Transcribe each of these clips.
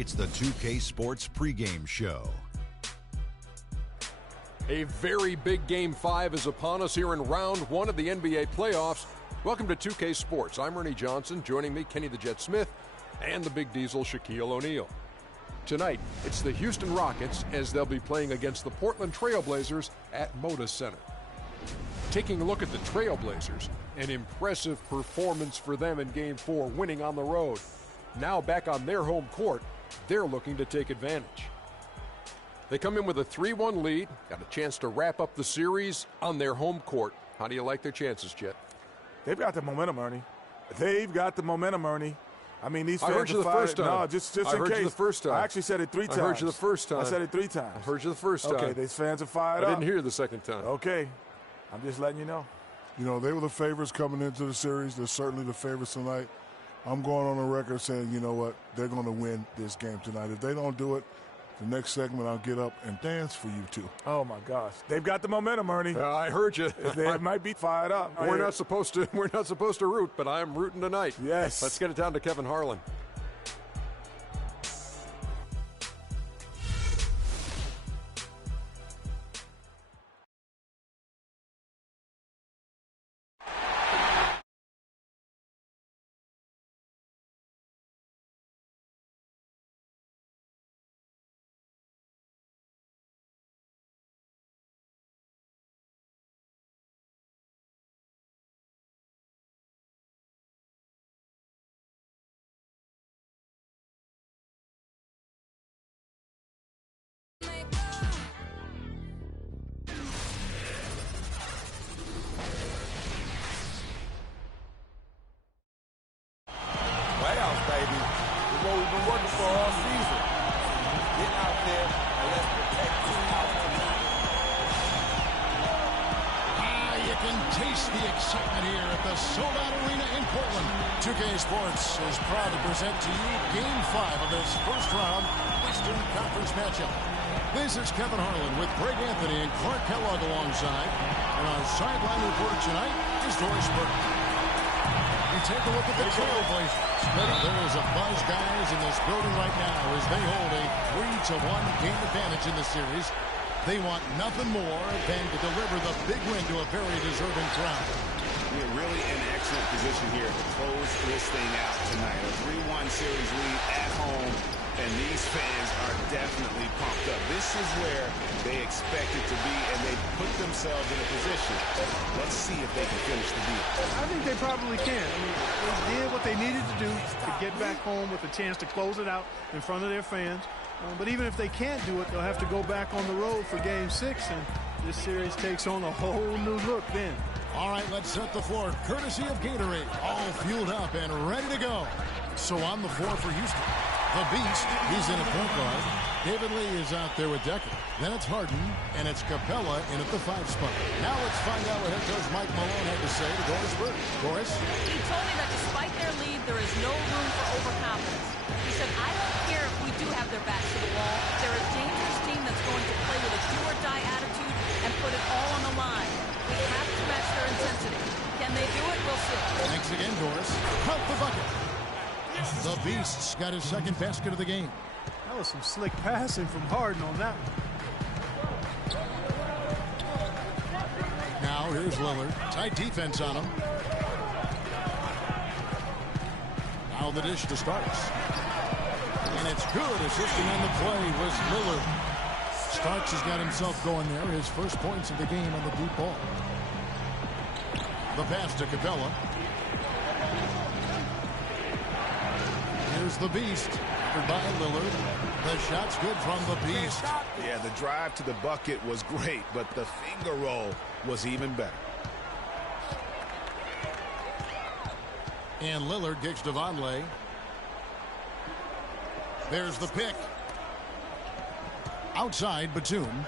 It's the 2K Sports pregame show. A very big Game 5 is upon us here in round one of the NBA playoffs. Welcome to 2K Sports. I'm Ernie Johnson. Joining me, Kenny the Jet Smith, and the Big Diesel, Shaquille O'Neal. Tonight, it's the Houston Rockets as they'll be playing against the Portland Trail Blazers at Moda Center. Taking a look at the Trail Blazers, an impressive performance for them in Game 4, winning on the road. Now back on their home court, they're looking to take advantage. They come in with a 3-1 lead, got a chance to wrap up the series on their home court. How do you like their chances, Jet? They've got the momentum, Ernie. They've got the momentum, Ernie. I mean, these fans I heard you the first time. No, just in case. I heard you the first time. I actually said it 3 times. I heard you the first time. I said it 3 times. I heard you the first time. Okay, these fans are fired up. I didn't hear you the second time. Okay. I'm just letting you know. You know, they were the favorites coming into the series. They're certainly the favorites tonight. I'm going on the record saying, you know what, they're going to win this game tonight. If they don't do it, the next segment I'll get up and dance for you two. Oh, my gosh. They've got the momentum, Ernie. I heard you. They might be fired up. We're not supposed to root, but I'm rooting tonight. Yes. Let's get it down to Kevin Harlan. Playoffs, baby. It's what we've been working for all season. Get out there and let's protect this house tonight. You can taste the excitement here at the sold-out arena in Portland. 2K Sports is proud to present to you Game 5 of this first-round Western Conference matchup. This is Kevin Harlan with Greg Anthony and Clark Kellogg alongside. And our sideline reporter tonight is Doris Burke. We take a look at the Trailblazers. There is a buzz, guys, in this building right now as they hold a 3-1 game advantage in the series. They want nothing more than to deliver the big win to a very deserving crowd. We're really in excellent position here to close this thing out tonight. A 3-1 series lead at home, and these fans are definitely pumped up. This is where they expect it to be, and they put themselves in a position. Let's see if they can finish the deal. I think they probably can. I mean, they did what they needed to do to get back home with a chance to close it out in front of their fans. But even if they can't do it, they'll have to go back on the road for Game 6, and this series takes on a whole new look then. All right, let's set the floor, courtesy of Gatorade. All fueled up and ready to go. So on the floor for Houston, the Beast, he's in at point guard. David Lee is out there with Decker. Then it's Harden, and it's Capella in at the 5 spot. Now let's find out what head coach Mike Malone had to say to Doris Burke. Doris? He told me that despite their lead, there is no room for overconfidence. He said, I don't care if we do have their backs to the wall. They're a dangerous team that's going to play with a do-or-die attitude and put it all on the line. We have to match their intensity. Can they do it? We'll see. Thanks again, Doris. Count the bucket. The Beast's got his second basket of the game. That was some slick passing from Harden on that one. Now here's Lillard. Tight defense on him. Now the dish to Starks. And it's good. Assisting on the play was Lillard. Starks has got himself going there. His first points of the game on the deep ball. The pass to Capella. Here's the Beast. By Lillard. The shot's good from the Beast. Yeah, the drive to the bucket was great, but the finger roll was even better. And Lillard kicks to Vonleh. There's the pick. Outside Batum.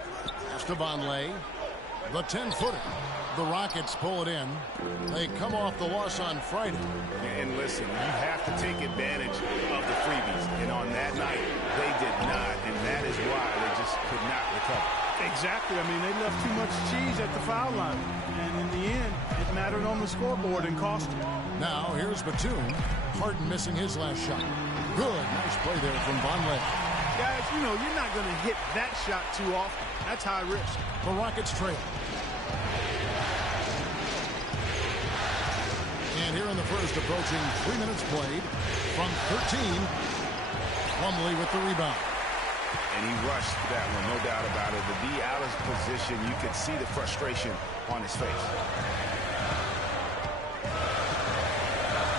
Pass to Vonleh. The 10-footer. The Rockets pull it in. They come off the loss on Friday. And listen, you have to take advantage of the freebies. And on that night, they did not. And that is why they just could not recover. Exactly. I mean, they left too much cheese at the foul line. And in the end, it mattered on the scoreboard and cost them. Now, here's Batum. Harden missing his last shot. good. Nice play there from Vonleh. Guys, you know, you're not going to hit that shot too often. That's high risk. The Rockets trail. And here in the first, approaching 3 minutes played from 13. Plumlee with the rebound. And he rushed that one, no doubt about it. To be out of position, you could see the frustration on his face.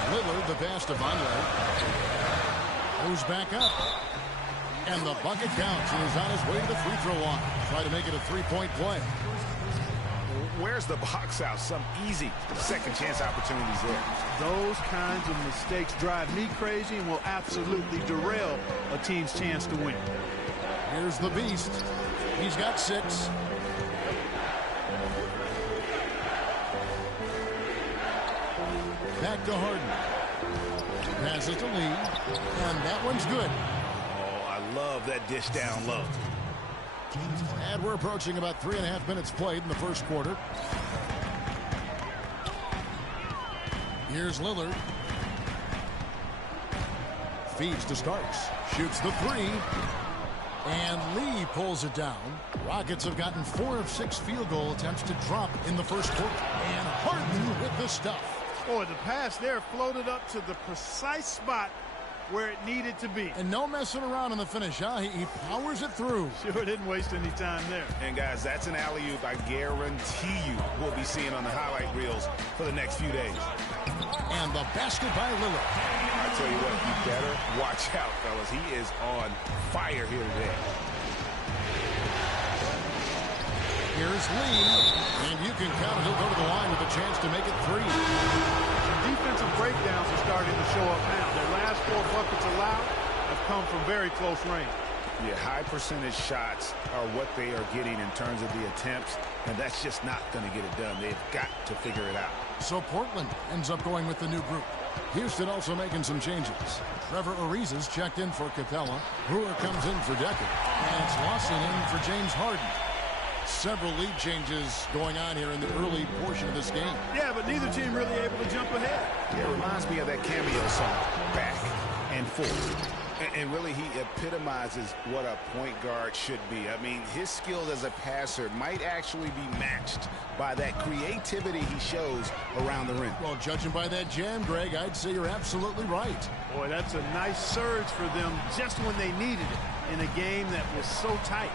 Lillard, the pass to Vonleh. Goes back up. And the bucket counts. He is on his way to the free throw line. Try to make it a three-point play. Where's the box out? Some easy second chance opportunities there. Those kinds of mistakes drive me crazy and will absolutely derail a team's chance to win. Here's the beast. He's got 6. Back to Harden. Passes to Lee. And that one's good. Oh, I love that dish down low. And we're approaching about 3.5 minutes played in the first quarter. Here's Lillard. Feeds to Starks. Shoots the 3. And Lee pulls it down. Rockets have gotten 4 of 6 field goal attempts to drop in the first quarter. And Harden with the stuff. Boy, the pass there floated up to the precise spot where it needed to be. And no messing around in the finish, huh? He powers it through. Sure didn't waste any time there. And guys, that's an alley-oop I guarantee you we'll be seeing on the highlight reels for the next few days. And the basket by Lillard. I tell you what, you better watch out, fellas. He is on fire here today. Here's Lee, and you can count it. He'll go to the line with a chance to make it 3. Defensive breakdowns are starting to show up now. Their last 4 buckets allowed have come from very close range. Yeah, high percentage shots are what they are getting in terms of the attempts, and that's just not going to get it done. They've got to figure it out. So Portland ends up going with the new group. Houston also making some changes. Trevor Ariza's checked in for Capella. Brewer comes in for Decker. And it's Lawson in for James Harden. Several lead changes going on here in the early portion of this game. Yeah, but neither team really able to jump ahead. Yeah, it reminds me of that cameo song, Back and Forth. And really, he epitomizes what a point guard should be. I mean, his skills as a passer might actually be matched by that creativity he shows around the rim. Well, judging by that jam, Greg, I'd say you're absolutely right. Boy, that's a nice surge for them just when they needed it in a game that was so tight.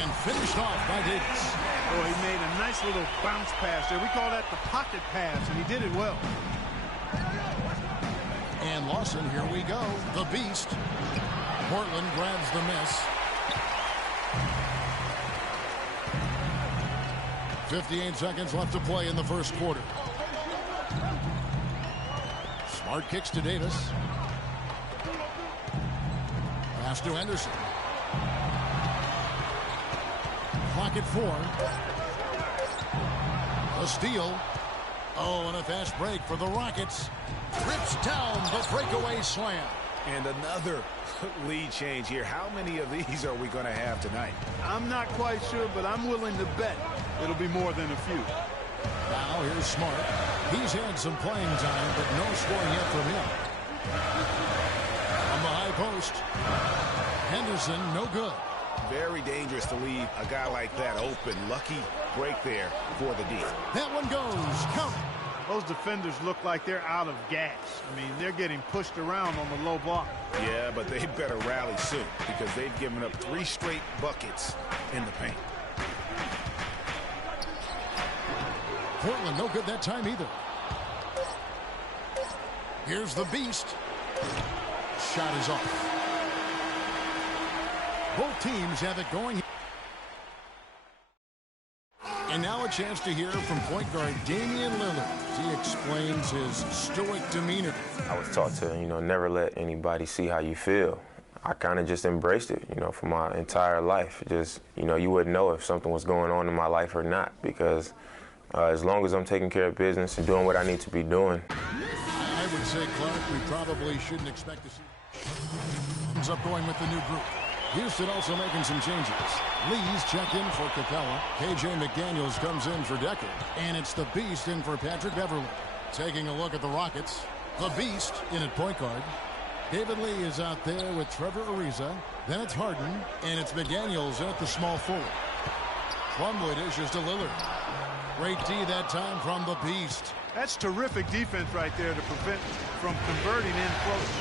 And finished off by Davis. Boy, he made a nice little bounce pass there. We call that the pocket pass, and he did it well. And Lawson, here we go. The beast. Portland grabs the miss. 58 seconds left to play in the first quarter. Smart kicks to Davis. Pass to Henderson. Clock at 4. A steal. Oh, and a fast break for the Rockets. Rips down the breakaway slam. And another lead change here. How many of these are we going to have tonight? I'm not quite sure, but I'm willing to bet it'll be more than a few. Now here's Smart. He's had some playing time, but no scoring yet from him. On the high post. Henderson, no good. Very dangerous to leave a guy like that open. Lucky break there for the D. That one goes. Count it. Those defenders look like they're out of gas. I mean, they're getting pushed around on the low block. Yeah, but they better rally soon because they've given up 3 straight buckets in the paint. Portland no good that time either. Here's the beast. Shot is off. Both teams have it going. And now a chance to hear from point guard Damian Lillard. He explains his stoic demeanor. I was taught to, never let anybody see how you feel. I kind of just embraced it, for my entire life. Just, you wouldn't know if something was going on in my life or not because as long as I'm taking care of business and doing what I need to be doing. I would say, Clark, we probably shouldn't expect to see. Comes up going with the new group. Houston also making some changes. Lee's checked in for Capella. KJ McDaniels comes in for Decker. And it's the Beast in for Patrick Beverly. Taking a look at the Rockets. The Beast in at point guard. David Lee is out there with Trevor Ariza. Then it's Harden, and it's McDaniels at the small forward. Plumlee dishes to Lillard. Great D that time from the Beast. That's terrific defense right there to prevent from converting in close.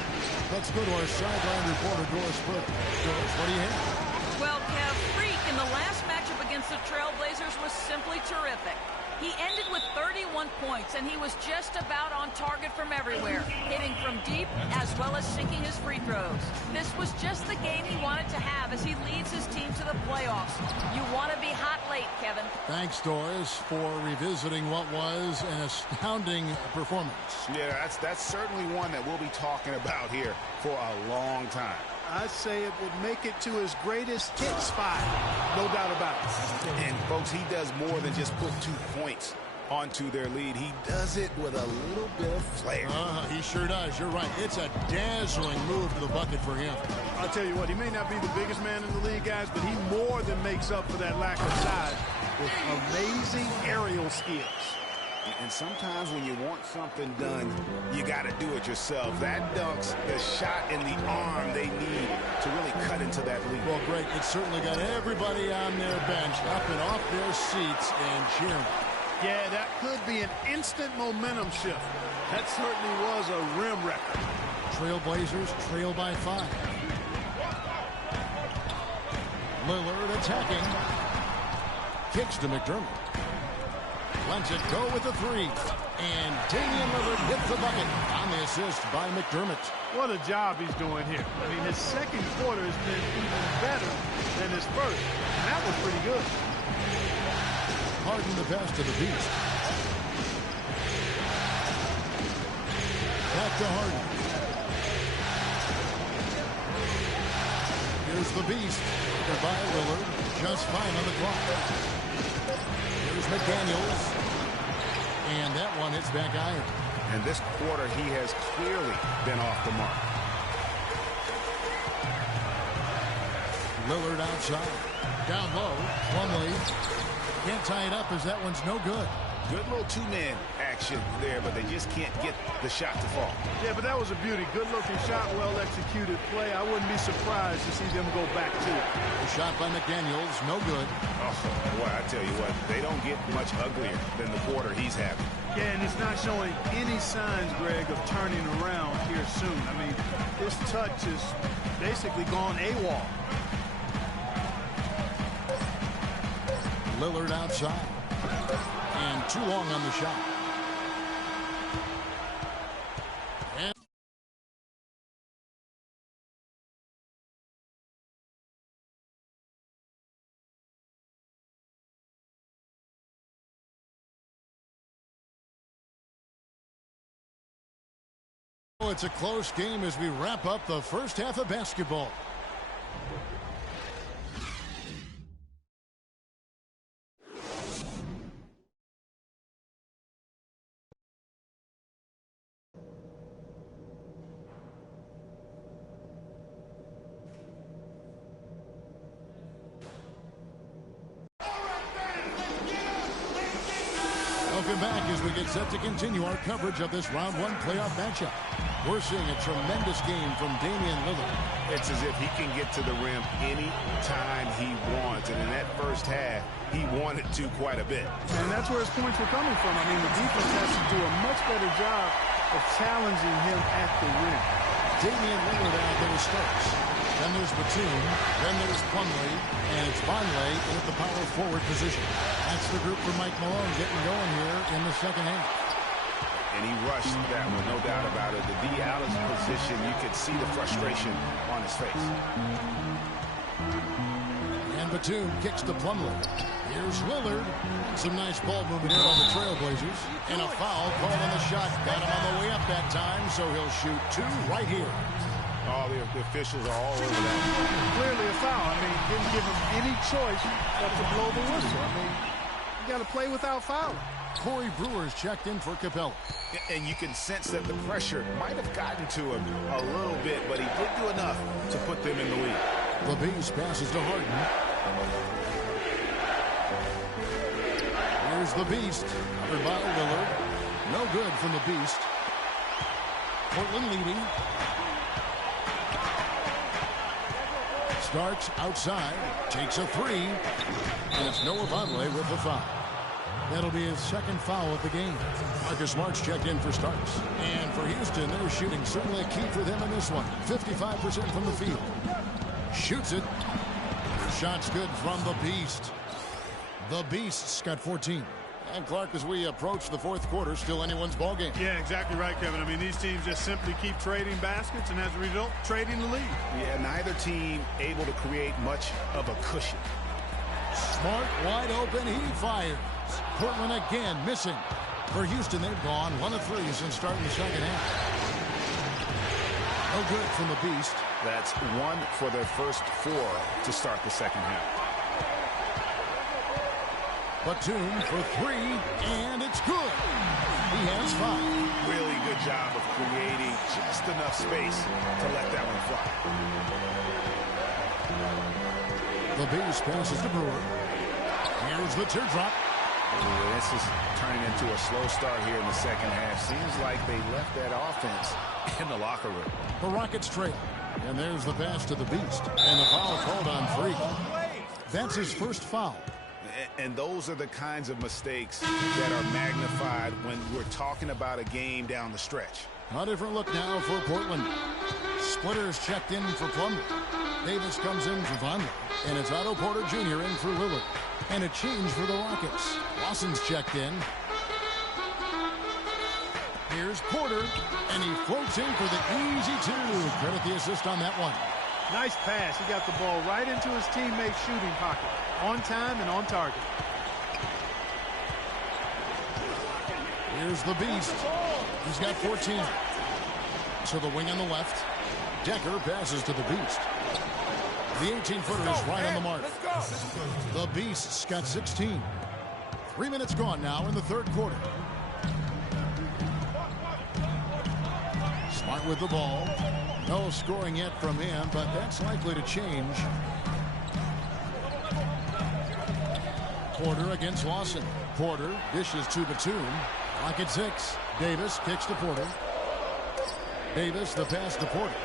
Let's go to our sideline reporter, Doris Burke. Doris, what do you have? Well, Kev, Freak in the last matchup against the Trailblazers was simply terrific. He ended with 31 points, and he was just about on target from everywhere, hitting from deep as well as sinking his free throws. This was just the game he wanted to have as he leads his team to the playoffs. You want to be hot late, Kevin. Thanks, Doris, for revisiting what was an astounding performance. Yeah, that's certainly one that we'll be talking about here for a long time. I'd say it would make it to his greatest hit spot, no doubt about it. And, folks, he does more than just put 2 points onto their lead. He does it with a little bit of flair. He sure does. You're right. It's a dazzling move to the bucket for him. I'll tell you what, he may not be the biggest man in the league, guys, but he more than makes up for that lack of size with amazing aerial skills. And sometimes when you want something done, you got to do it yourself. That dunks the shot in the arm they need to really cut into that lead. Well, Greg, it certainly got everybody on their bench up and off their seats and cheering. Yeah, that could be an instant momentum shift. That certainly was a rim record. Trailblazers trail by 5. Lillard attacking. Kicks to McDermott. Lets it go with the 3. And Damian Lillard hits the bucket on the assist by McDermott. What a job he's doing here. I mean, his second quarter has been even better than his first. And that was pretty good. Harden the pass to the Beast. Back to Harden. Here's the Beast. By Lillard. Just 5 on the clock. Here's McDaniels. And that one hits back iron. And this quarter, he has clearly been off the mark. Lillard outside. Down low. Plumlee. Can't tie it up as that one's no good. Good little two-man action there, but they just can't get the shot to fall. Yeah, but that was a beauty. Good-looking shot, well-executed play. I wouldn't be surprised to see them go back to it. The shot by McDaniels, no good. Oh, boy, I tell you what, they don't get much uglier than the quarter he's having. Yeah, and it's not showing any signs, Greg, of turning around here soon. I mean, this touch is basically gone AWOL. Lillard outside. And too long on the shot. And it's a close game as we wrap up the first half of basketball. Welcome back as we get set to continue our coverage of this round 1 playoff matchup. We're seeing a tremendous game from Damian Lillard. It's as if he can get to the rim any time he wants. And in that first half, he wanted to quite a bit. And that's where his points were coming from. I mean, the defense has to do a much better job of challenging him at the rim. Damian Lillard out there starts. Then there's Batum. Then there's Plumlee. And it's Vonleh in the power forward position. That's the group for Mike Malone getting going here in the second half. And he rushed that one, no doubt about it. The D out of position, you could see the frustration on his face. And Batum kicks to Plumlee. Here's Lillard. Some nice ball movement here on the Trailblazers. And a foul called on the shot. Got him on the way up that time, so he'll shoot 2 right here. Oh, the officials are all over that. Clearly a foul. I mean, didn't give him any choice but to blow the whistle. I mean, you got to play without fouling. Corey Brewer's checked in for Capella. And you can sense that the pressure might have gotten to him a little bit, but he did do enough to put them in the lead. The Beast passes to Harden. Here's the Beast. Covered by Lillard. No good from the Beast. Portland leading. Starks outside, takes a three, and it's Noah Vonleh with the foul. That'll be his second foul of the game. Marcus Smart's checked in for Starks. And for Houston, their shooting certainly a key for them in this one. 55% from the field. Shoots it. The shot's good from the Beast. The Beast's got 14. And Clark, as we approach the fourth quarter, still anyone's ball game. Yeah, exactly right, Kevin. I mean, these teams just simply keep trading baskets and as a result, trading the lead. Yeah, neither team able to create much of a cushion. Smart wide open, he fires. Portland again missing. For Houston, they've gone 1 of 3 since starting the second half. No good from the Beast. That's 1 for their first 4 to start the second half. Batum for 3, and it's good. He has 5. Really good job of creating just enough space to let that one fly. The Beast passes to Brewer. Here's the teardrop. This is turning into a slow start here in the second half. Seems like they left that offense in the locker room. The Rockets trail. And there's the pass to the Beast. And the foul called on Freak. That's his first foul. And those are the kinds of mistakes that are magnified when we're talking about a game down the stretch. A different look now for Portland. Splitters checked in for Plumlee. Davis comes in for Vonleh. And it's Otto Porter Jr. in for Lillard. And a change for the Rockets. Lawson's checked in. Here's Porter. And he floats in for the easy 2. Credit the assist on that one. Nice pass. He got the ball right into his teammate's shooting pocket. On time and on target. Here's the Beast. He's got 14. To the wing on the left. Decker passes to the Beast. The 18-footer is right on the mark. The Beast's got 16. 3 minutes gone now in the third quarter. Smart with the ball. No scoring yet from him, but that's likely to change. Porter against Lawson. Porter dishes to Batum. Lock at 6. Davis kicks to Porter. Davis, the pass to Porter.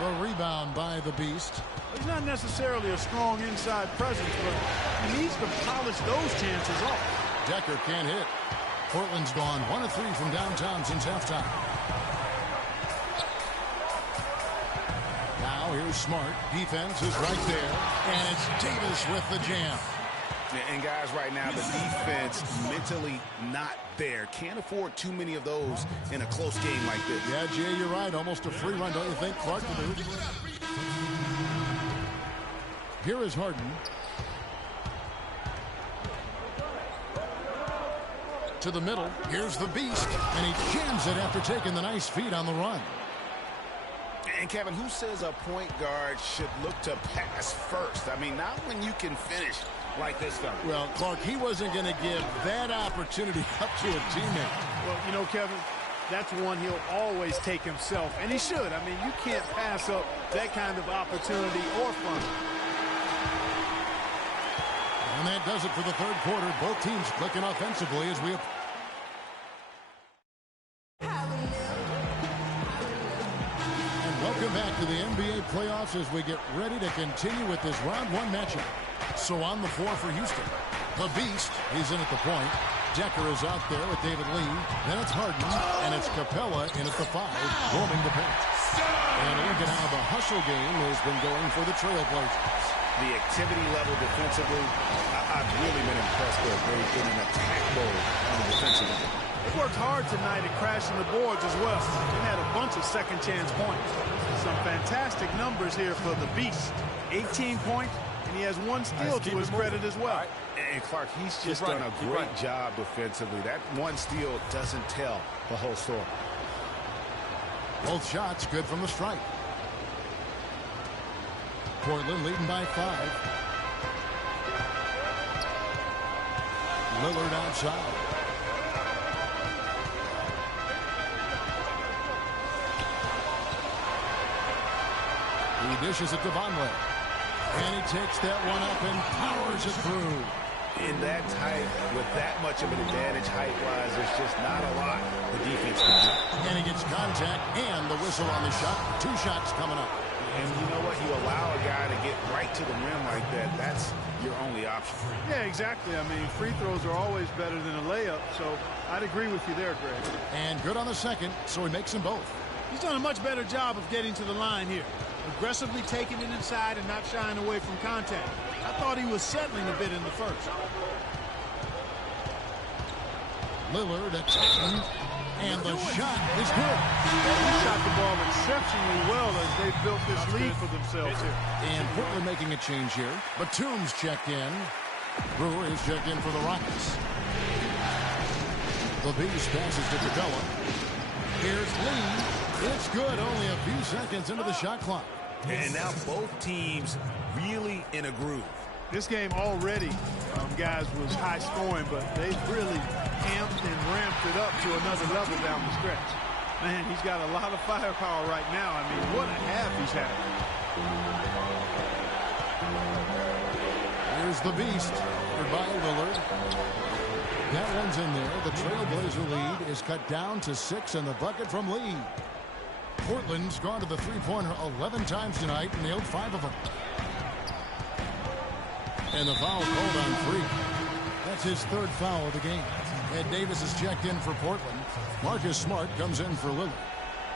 The rebound by the Beast. He's not necessarily a strong inside presence, but he needs to polish those chances off. Decker can't hit. Portland's gone 1 of 3 from downtown since halftime. Now here's Smart. Defense is right there. And it's Davis with the jam. And guys, right now, the defense mentally not there. Can't afford too many of those in a close game like this. Yeah, Jay, you're right. Almost a free run, don't you think, Clark? Here is Harden. To the middle. Here's the Beast. And he jams it after taking the nice feed on the run. And, Kevin, who says a point guard should look to pass first? I mean, not when you can finish like this guy. Well, Clark, he wasn't going to give that opportunity up to a teammate. Well, you know, Kevin, that's one he'll always take himself, and he should. I mean, you can't pass up that kind of opportunity or fun. And that does it for the third quarter. Both teams clicking offensively as we... And welcome back to the NBA playoffs as we get ready to continue with this round 1 matchup. So on the floor for Houston. The Beast, he's in at the point. Decker is out there with David Lee. Then it's Harden, and it's Capella in at the 5, roaming the paint. And look at how the hustle game has been going for the Trailblazers. The activity level defensively, I've really been impressed with. They've been in attack mode on the defensive end. They worked hard tonight at crashing the boards as well. They had a bunch of second-chance points. Some fantastic numbers here for the Beast. 18 points. And he has 1 steal to his credit as well. And Clark, he's just done a great job defensively. That 1 steal doesn't tell the whole story. Both shots good from the stripe. Portland leading by 5. Lillard outside. He dishes it to Vonleh. And he takes that one up and powers it through. In that height, with that much of an advantage height-wise, there's just not a lot the defense can do. And he gets contact and the whistle on the shot. 2 shots coming up. And you know what? You guy to get right to the rim like that, that's your only option. Yeah, exactly. I mean, free throws are always better than a layup, so I'd agree with you there, Greg. And good on the second, so he makes them both. He's done a much better job of getting to the line here. Aggressively taking it inside and not shying away from contact. I thought he was settling a bit in the first. Lillard attacking, and the shot is good. He shot the ball exceptionally well as they built this lead for themselves here. And Portland making a change here. Batum's checked in. Brewer is checked in for the Rockets. The Beast passes to Capella. Here's Lee. It's good. Only a few seconds into the shot clock. And now both teams really in a groove. This game already, guys, was high scoring, but they really amped and ramped it up to another level down the stretch. Man, he's got a lot of firepower right now. I mean, what a half he's had. Here's the Beast. Goodbye, Lillard. That one's in there. The Trailblazer lead is cut down to 6, and the bucket from Lee. Portland's gone to the three-pointer 11 times tonight and nailed 5 of them. And the foul called on Free. That's his third foul of the game. Ed Davis is checked in for Portland. Marcus Smart comes in for Lillard.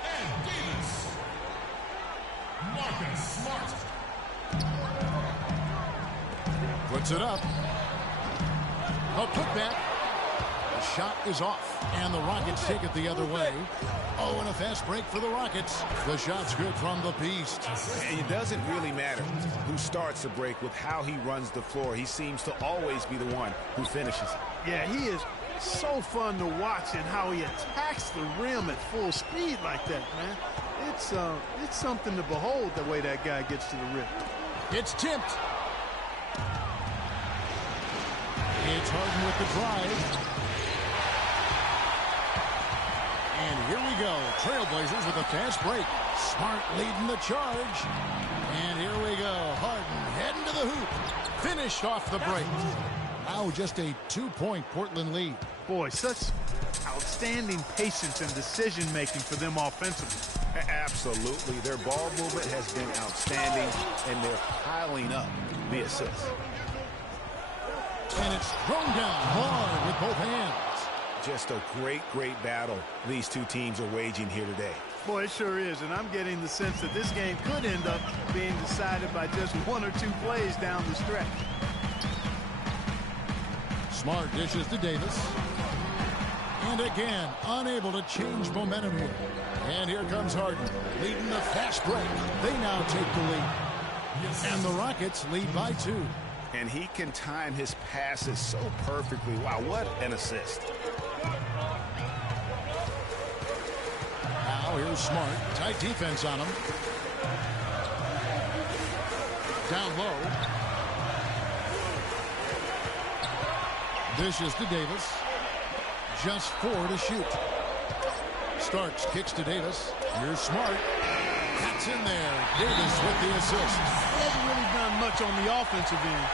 Ed Davis. Marcus Smart. Puts it up. A putback. The shot is off. And the Rockets take it the other way. Oh, and a fast break for the Rockets. The shot's good from the Beast. And it doesn't really matter who starts the break with how he runs the floor. He seems to always be the one who finishes it. Yeah, he is so fun to watch and how he attacks the rim at full speed like that, man. It's something to behold the way that guy gets to the rim. It's tipped. It's Harden with the drive. And here we go. Trailblazers with a fast break. Smart leading the charge. And here we go. Harden heading to the hoop. Finished off the break. Now just a 2-point Portland lead. Boy, such outstanding patience and decision-making for them offensively. Absolutely. Their ball movement has been outstanding, and they're piling up the assists. And it's thrown down hard with both hands. Just a great, great battle these two teams are waging here today. Boy, it sure is, and I'm getting the sense that this game could end up being decided by just 1 or 2 plays down the stretch. Smart dishes to Davis. And again, unable to change momentum here. And here comes Harden, leading the fast break. They now take the lead. And the Rockets lead by 2. And he can time his passes so perfectly. Wow, what an assist. Now here's Smart. Tight defense on him. Down low. Dishes to Davis. Just 4 to shoot. Starks, kicks to Davis. Here's Smart. That's in there. Davis with the assist. He hasn't really done much on the offensive end,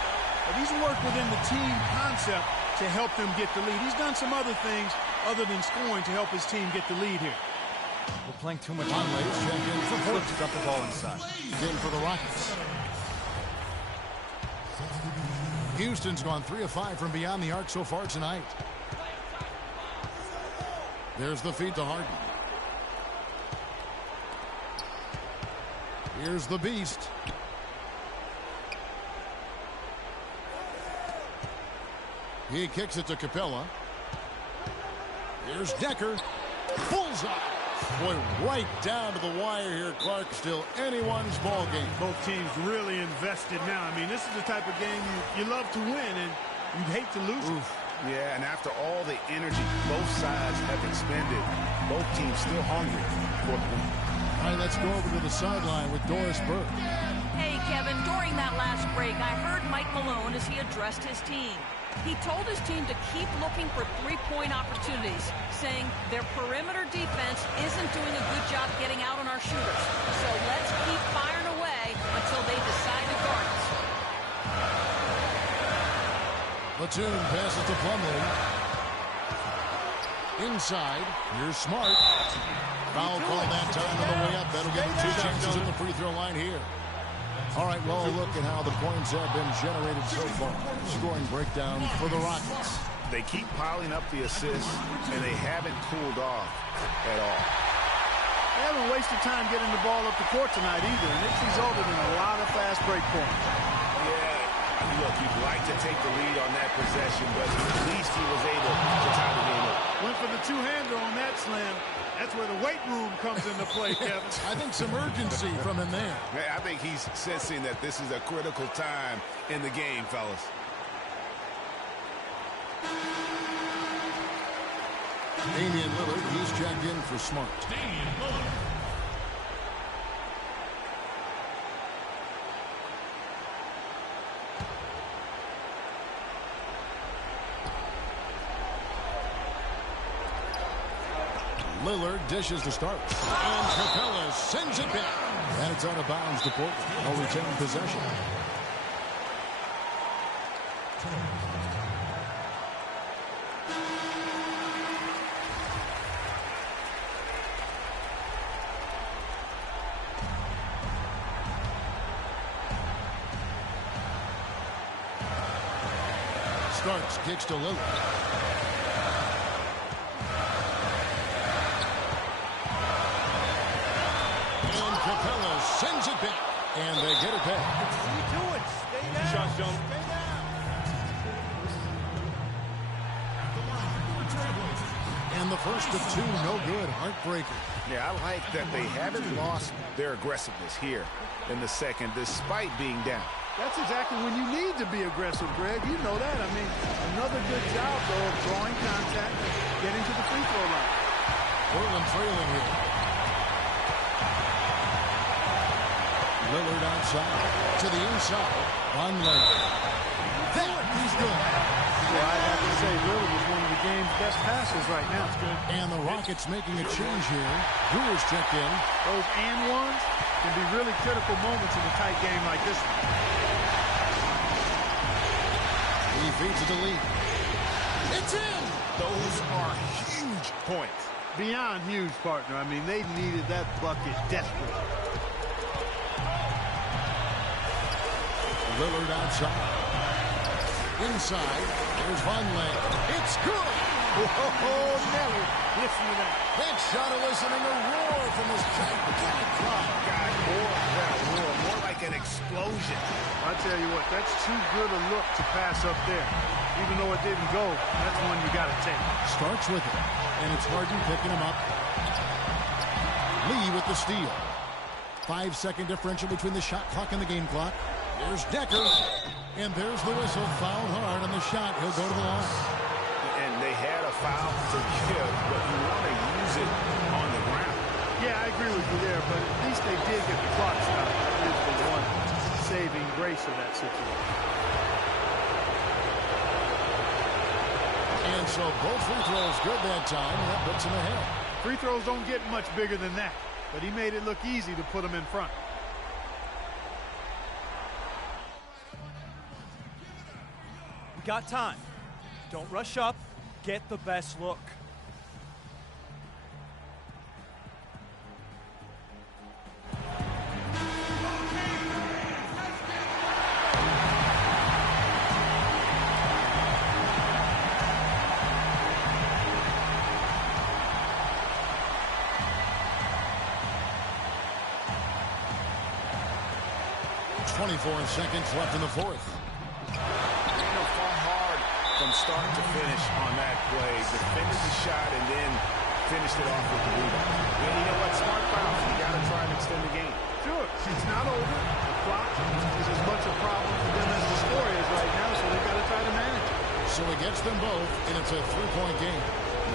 but he's worked within the team concept to help them get the lead. He's done some other things other than scoring to help his team get the lead here. We're playing too much. Conley's check in for Portland. Dump the ball inside. In for the Rockets. Houston's gone 3 of 5 from beyond the arc so far tonight. There's the feed to Harden. Here's the Beast. He kicks it to Capella. Here's Decker. Bullseye. Boy, right down to the wire here, Clark. Still anyone's ball game. Both teams really invested now. I mean, this is the type of game you love to win, and you'd hate to lose it. Yeah, and after all the energy both sides have expended, both teams still hungry for the win. All right, let's go over to the sideline with Doris Burke. Hey, Kevin, during that last break, I heard Mike Malone as he addressed his team. He told his team to keep looking for three-point opportunities, saying their perimeter defense isn't doing a good job getting out on our shooters. So let's keep firing away until they decide to guard us. Platoon passes to Plumlee. Inside, here's Smart. Foul call that time on the way up. That'll give him 2 chances at the free throw line here. All right, well, look at how the points have been generated so far. Scoring breakdown for the Rockets. They keep piling up the assists, and they haven't cooled off at all. They haven't wasted time getting the ball up the court tonight either, and it's resulted in a lot of fast break points. Yeah, look, you'd like to take the lead on that possession, but at least he was able to tie the game up. Went for the two-hander on that slam. That's where the weight room comes into play, Kevin. I think some urgency from him there. I think he's sensing that this is a critical time in the game, fellas. Damian Lillard, he's checked in for Smart. Damian Lillard. Lillard dishes to start. And Capella sends it back. And it's out of bounds to Portland. No return possession. Starks kicks to Lillard. Capella sends it back, and they get it back. What are you doing? Stay down. Stay down. And the first of two, no good. Heartbreaker. Yeah, I like that they haven't lost their aggressiveness here in the second, despite being down. That's exactly when you need to be aggressive, Greg. You know that. I mean, another good job, though, of drawing contact and getting to the free throw line. Portland trailing here. Lillard outside to the inside. Von Lillard. He's good. Well, I'd have to say Lillard is one of the game's best passers right now. It's good. And the Rockets making a change here. Brewer's checked in. Those and ones can be really critical moments in a tight game like this one. He feeds it to Lee. It's in. Those are huge points. Beyond huge, partner. I mean, they needed that bucket desperately. Lillard outside. Inside. There's Von Lillard. It's good. Oh, Nelly. Listen to that. That shot eliciting a roar from his gigantic crowd. God, more like an explosion. I tell you what, that's too good a look to pass up there. Even though it didn't go, that's one you got to take. Starts with it, and it's Harden picking him up. Lee with the steal. 5-second differential between the shot clock and the game clock. There's Decker, and there's the whistle. Fouled hard on the shot. He'll go to the line. And they had a foul to give, but you want to use it on the ground. Yeah, I agree with you there, but at least they did get the clock stopped. That is the one saving grace of that situation. And so both free throws good that time, and that puts him ahead. Free throws don't get much bigger than that, but he made it look easy to put them in front. We got time. Don't rush up. Get the best look. Seconds left in the fourth. Fought hard from start to finish on that play. Defended the shot and then finished it off with the rebound. And you know what? Smart foul. You got to try and extend the game. Sure. It's not over. The clock is as much a problem for them as the score is right now, so they've got to try to manage it. So he gets them both, and it's a three-point game.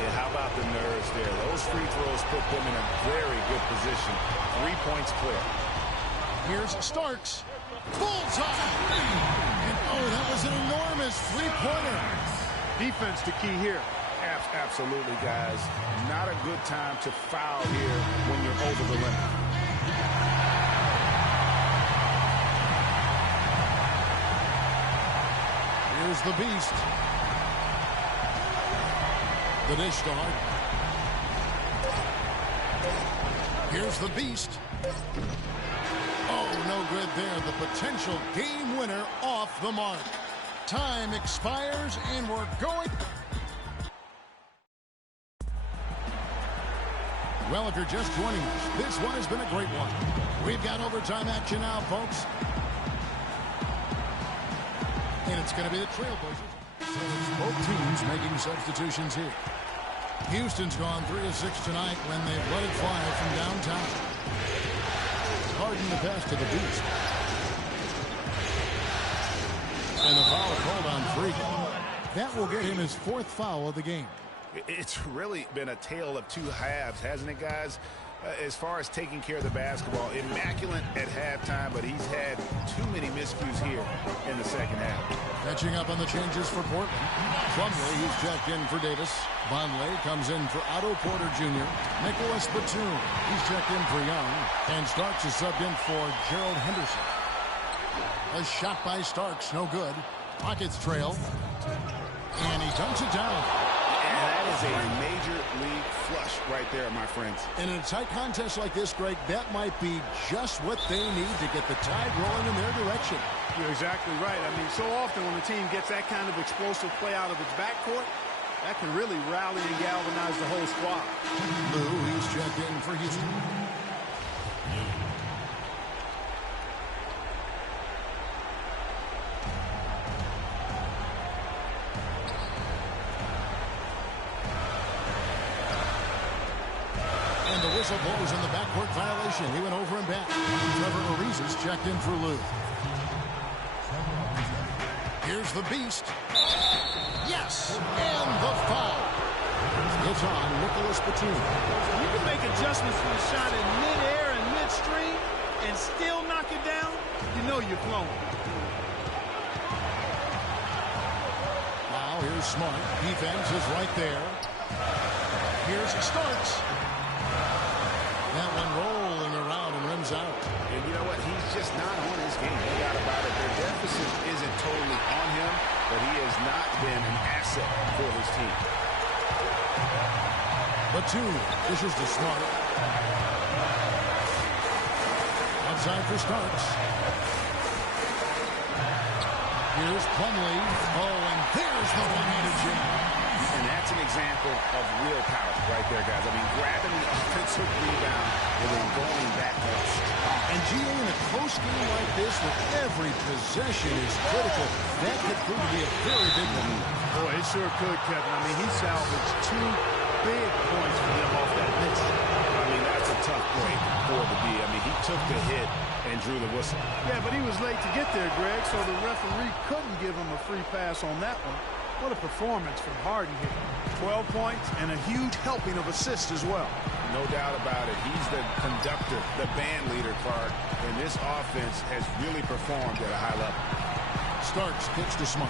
Yeah, how about the nerves there? Those free throws put them in a very good position. 3 points clear. Here's Starks. Bullseye! And oh, that was an enormous three-pointer. Defense the key here. Absolutely, guys. Not a good time to foul here when you're over the limit. Here's the beast. The dish to Harden. Here's the beast. Oh, no good there. The potential game winner off the mark. Time expires, and we're going. Well, if you're just joining us, this one has been a great one. We've got overtime action now, folks. And it's going to be the Trailblazers. So it's both teams making substitutions here. Houston's gone 3 of 6 tonight when they've let it fly from downtown. Harden the pass to the Beast. And the foul called on Freak. That will get him his 4th foul of the game. It's really been a tale of 2 halves, hasn't it, guys? As far as taking care of the basketball, immaculate at halftime, but he's had too many miscues here in the second half. Catching up on the changes for Portland. Plumlee, he's checked in for Davis. Vonleh comes in for Otto Porter Jr. Nicholas Batum, he's checked in for Young. And Starks is subbed in for Gerald Henderson. A shot by Starks, no good. Rockets trail. And he dunks it down. And that is a major league flush right there, my friends. And in a tight contest like this, Greg, that might be just what they need to get the tide rolling in their direction. You're exactly right. I mean, so often when the team gets that kind of explosive play out of its backcourt, that can really rally and galvanize the whole squad. Lou, he's checked in for Houston. And the whistle blows in the backcourt violation. He went over and back. Trevor Ariza's checked in for Lou. Here's the Beast. Yes! And the foul. It's on Nicholas Batum. You can make adjustments for the shot in midair and midstream and still knock it down. You know you're flowing. Now here's Smart. Defense is right there. Here's Starks. That one rolling around and rims out. And you know what? He's just not on his game. No doubt about it. Their deficit isn't totally on him, but he has not been an asset for his team. Batum dishes to Smart. Outside for Starks. Here's Plumlee. Oh, and there's the one-handed jam. And that's an example of real power right there, guys. I mean, grabbing the offensive rebound and then going back up strong. And GA, in a close game like this, with every possession is critical, that could prove to be a very big one. Boy, it sure could, Kevin. I mean, he salvaged 2 big points for them off that miss. I mean, that's a tough point for the D. I mean, he took the hit and drew the whistle. Yeah, but he was late to get there, Greg, so the referee couldn't give him a free pass on that one. What a performance from Harden here. 12 points and a huge helping of assists as well. No doubt about it. He's the conductor, the band leader, Clark. And this offense has really performed at a high level. Starks pitch to Smart.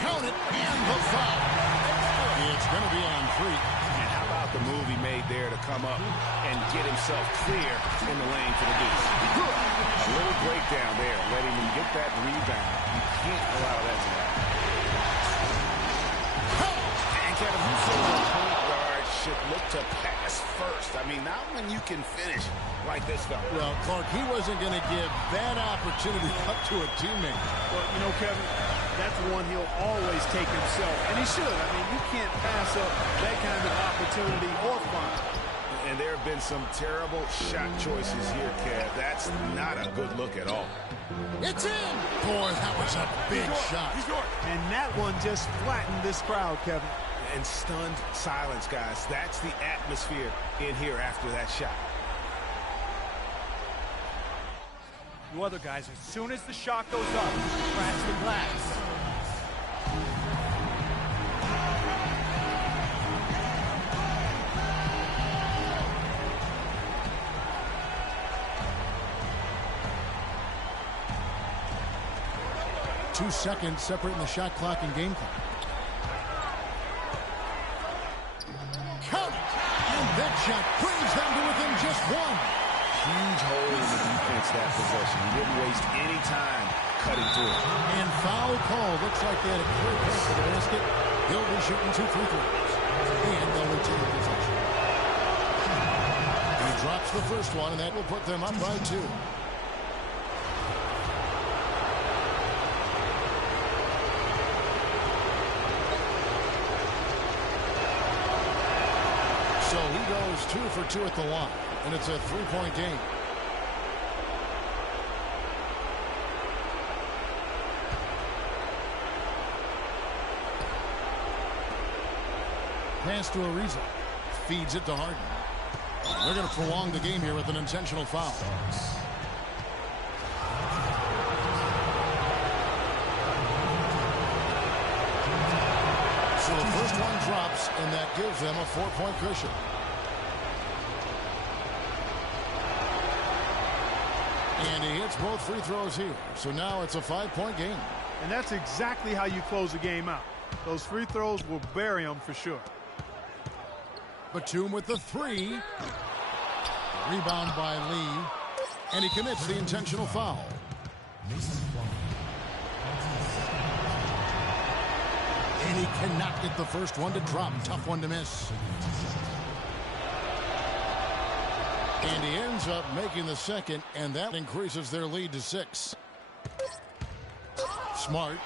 Count it, and the foul. It's going to be on Freak. And how about the move he made there to come up and get himself clear in the lane for the Beast? Good. A little breakdown there, letting him get that rebound. You can't allow that to happen. And Kevin, you feel the point guard should look to pass first. I mean, not when you can finish like this fella. Well, Clark, he wasn't going to give that opportunity up to a teammate. Well, you know, Kevin, that's one he'll always take himself. And he should. I mean, you can't pass up that kind of opportunity or fun. And there have been some terrible shot choices here, Kev. That's not a good look at all. It's in! Boy, that was a big shot. And that one just flattened this crowd, Kevin. And stunned silence, guys. That's the atmosphere in here after that shot. You other guys, as soon as the shot goes up, crash the glass. Two seconds separating the shot clock and game clock. Count it! And that shot brings them to within just one. Huge hole in the defense that possession. He didn't waste any time cutting through it. And foul call. Looks like they had a clear pass to the basket. He'll be shooting 2 free throws. And they'll retain possession. And he drops the first one, and that will put them up by 2. So he goes 2 for 2 at the line, and it's a 3-point game. Pass to Ariza. Feeds it to Harden. They're going to prolong the game here with an intentional foul. So the first one drops, and that gives them a 4-point cushion. And he hits both free throws here. So now it's a 5-point game. And that's exactly how you close the game out. Those free throws will bury them for sure. Batum with the 3. Rebound by Lee. And he commits the intentional foul. And he cannot get the first one to drop. Tough one to miss. And he ends up making the second, and that increases their lead to 6. Smart.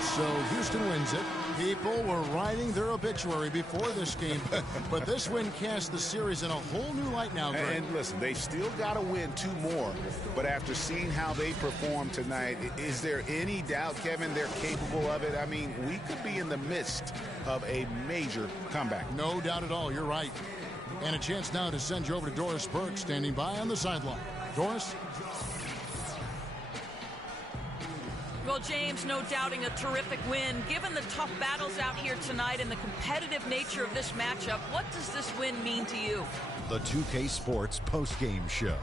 So Houston wins it. People were writing their obituary before this game, but this win casts the series in a whole new light now, Greg. And listen, they've still got to win 2 more, but after seeing how they performed tonight, is there any doubt, Kevin, they're capable of it? I mean, we could be in the midst of a major comeback. No doubt at all, you're right. And a chance now to send you over to Doris Burke, standing by on the sideline. Doris? Well, James, no doubting a terrific win. Given the tough battles out here tonight and the competitive nature of this matchup, what does this win mean to you? The 2K Sports postgame show.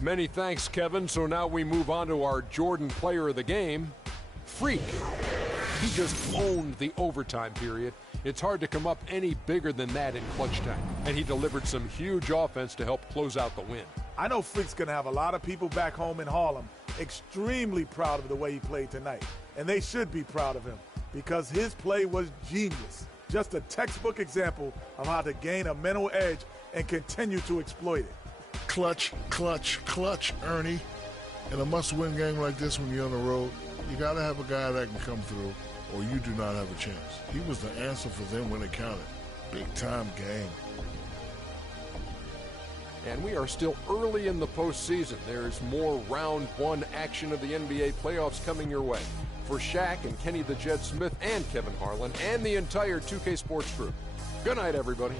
Many thanks, Kevin. So now we move on to our Jordan player of the game, Freak. He just owned the overtime period. It's hard to come up any bigger than that in clutch time. And he delivered some huge offense to help close out the win. I know Freak's going to have a lot of people back home in Harlem extremely proud of the way he played tonight. And they should be proud of him because his play was genius. Just a textbook example of how to gain a mental edge and continue to exploit it. Clutch, clutch, clutch, Ernie. In a must-win game like this when you're on the road, you got to have a guy that can come through or you do not have a chance. He was the answer for them when it counted. Big-time game. And we are still early in the postseason. There's more round 1 action of the NBA playoffs coming your way. For Shaq and Kenny the Jet Smith and Kevin Harlan and the entire 2K Sports group. Good night, everybody.